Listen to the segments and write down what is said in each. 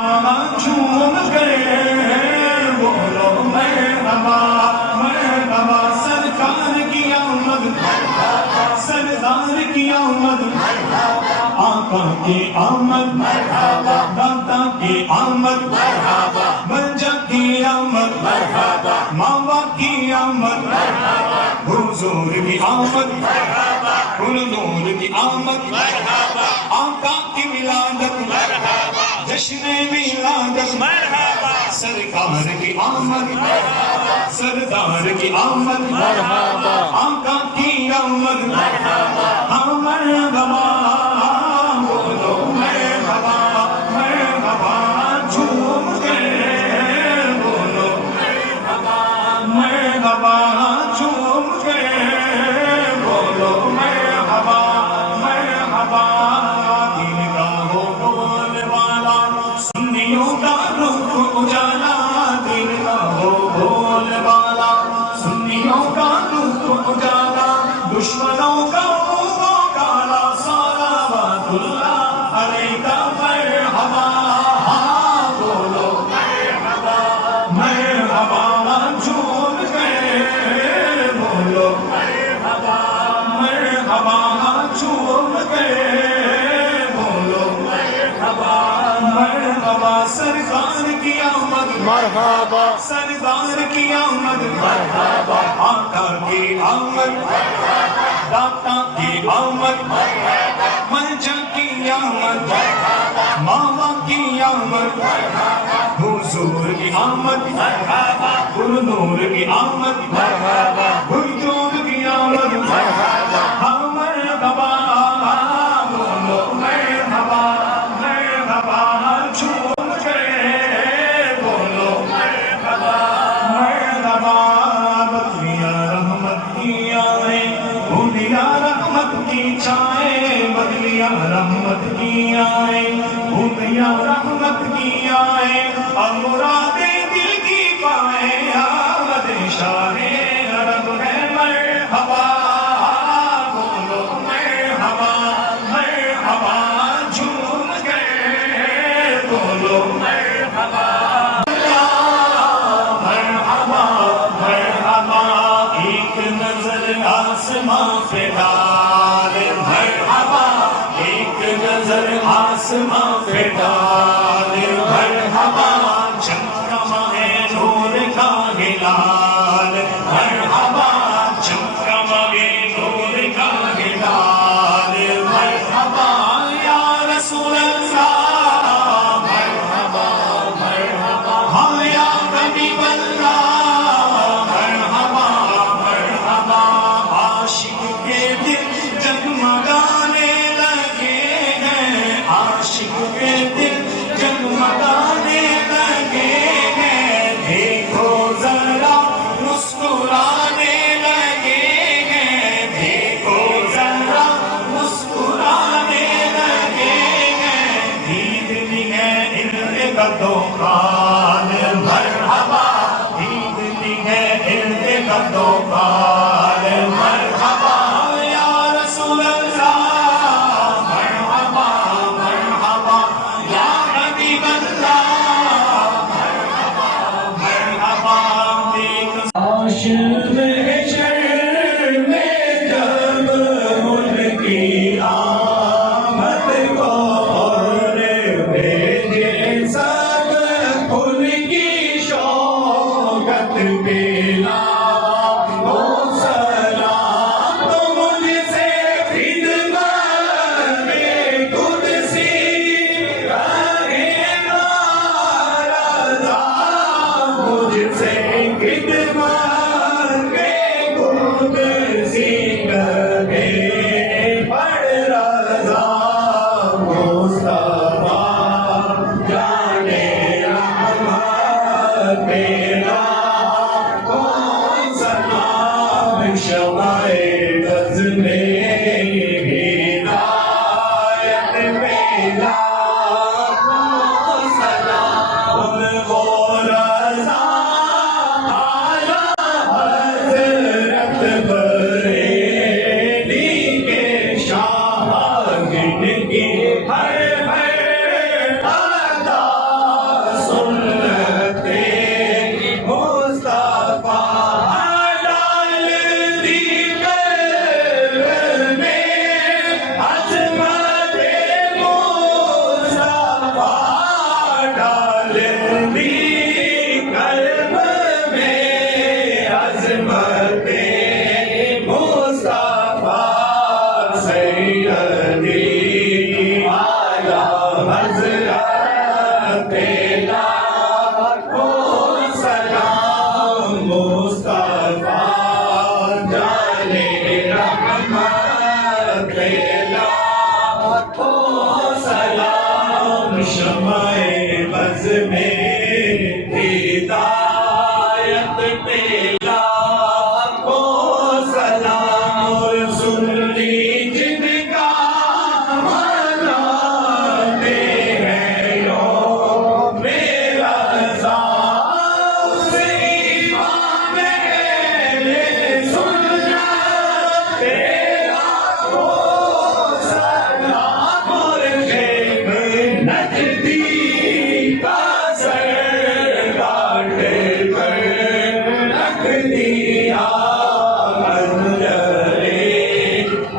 جھوم گئے بولو مرحبا مرحبا سرکار کی آمد سردار کی آمد آقا کی آمد دادا کی آمد بنجا کی آمد ماوا کی آمد حضور کی آمد نور کی آمد آقا کی ولادت جشن ولادت سرکار کی آمد سردار کی آمد آقا کی آمد مرحبا بولو مرحبا مرحبا جھوم گئے بولو مرحبا جھوم گئے بولو مرحبا مرحبا دل کا ہو بول والا سنیوں کا رخ اجالا دل کا ہو بول والا سنیوں کا رخ اجالا دشمنوں کا منہ کالا صلوات اللہ علیہ مرحبا بولو مرحبا مرحبا جھوم گئے بولو مرحبا مرحبا جھوم گئے بولو مرحبا مرحبا سرکار کی آمد مرحبا سردار کی آمد مرحبا آقا کی آمد داتا کی آمد منجا کی آمد ماما کی آمد حضور کی آمد نور کی آمد حضور کی آمد مرحبا بولو مرحبا مرحبا جھوم گئے بولو مرحبا مرحبا بدلیا رحمت کی آئے بھولیا رحمت کی چھائے بدلیا رحمت کی آئے بھولیا رحمت کی آئے اور مرادیں دل کی پائے آمد شاہ عرب ہے مرحبا بولو مرحبا مرحبا جھوم گئے بولو مرحبا مرحبا مرحبا ایک نظر آسمان پہ ڈال مرحبا ایک نظر آسمان پہ ڈال مرحبا چمکا ہے نور کا ہلال مرحبا چمکا ہے نور کا ہلال مرحبا یا رسول اللہ مرحبا مرحبا ہاں یا حبیب اللہ مرحبا مرحبا عاشق کے دل جگمگانے لگے ہیں عاشق کے دل جگمگانے لگے ہیں دیکھو ذرا مسکرانے لگے ہیں دیکھو ذرا مسکرانے لگے ہیں عید بھی ہے ان کا دکان مرحبا عید بھی ہے ان کا دکان مرحبا یا رسول اللہ مرحبا مرحبا یا حبیب اللہ مرحبا دیکھ عاشق محشر میں جب ان کی آمد کو اور بھیجے سب ان کی شوکت پہ لاکھوں سلام تو مجھ سے خدمت میں قدسی رہے رضا مجھ سے خدمت میں قدسی رہے بڑھ رضا مصطفیٰ جانے رحمت میرا کون سلام شمع بز میں ہدایت میرا کون سلام وہ رضا اعلیٰ حضرت بریلی کے شاہ گن کی ہر ادا پیلا کو سلام مصطفیٰ جانے رحمت پیلا کو سلام شمع بز میں ہدایت پیلا کو سلام اور سن لی جن کا مناتے ہیں یوم رضا سے امام اہل سنت پیلا کو سلام اور شیخ نجدی کا سر کاٹ کر رکھ دیا منظرِ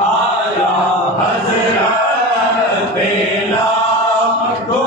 اعلیٰ حضرت پیلا کو